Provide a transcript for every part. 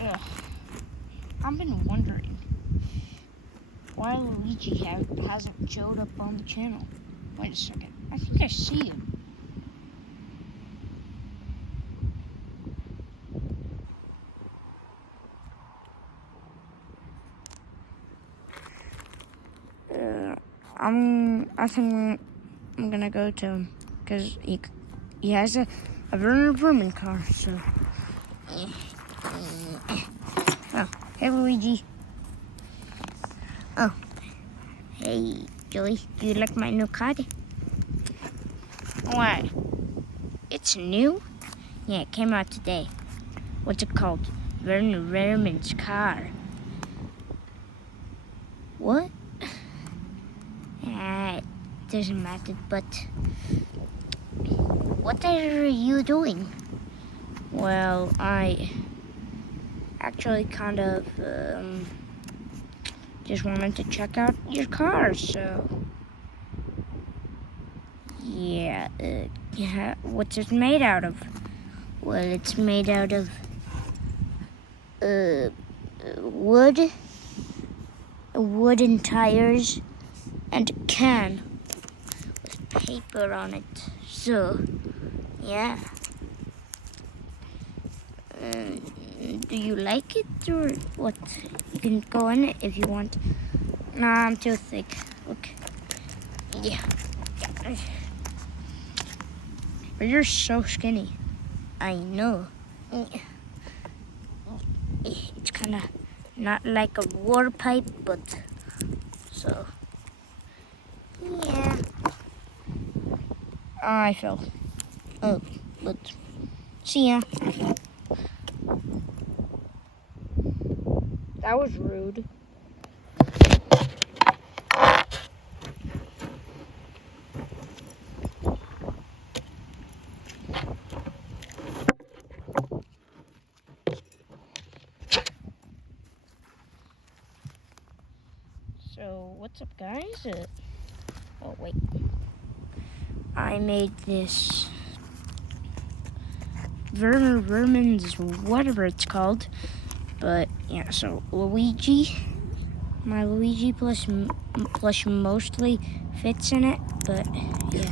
Ugh. I've been wondering why Luigi hasn't showed up on the channel. Wait a second. I think I see him. I think I'm gonna go to him because he has a Werner Vermin car. So, oh, hey Luigi. Oh, hey Joey. Do you like my new car? Why? It's new? Yeah, it came out today. What's it called? Werner Vermin's car. What? It doesn't matter, but what are you doing? Well, I actually kind of just wanted to check out your car, so yeah, what's it made out of? Well, it's made out of wood, wooden tires, and a can with paper on it. So, yeah. Do you like it or what? You can go in it if you want. Nah, I'm too thick. Look. Yeah. But you're so skinny. I know. It's kind of not like a war pipe, but so. Yeah. I fell. Oh, but see ya. That was rude. So, what's up, guys? Oh, wait. I made this Werner Vermin's whatever it's called. But, yeah, so Luigi, my Luigi plush mostly fits in it. But, yeah,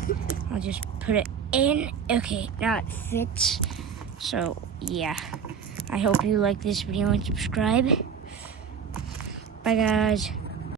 I'll just put it in. Okay, now it fits. So, yeah. I hope you like this video and subscribe. Bye, guys.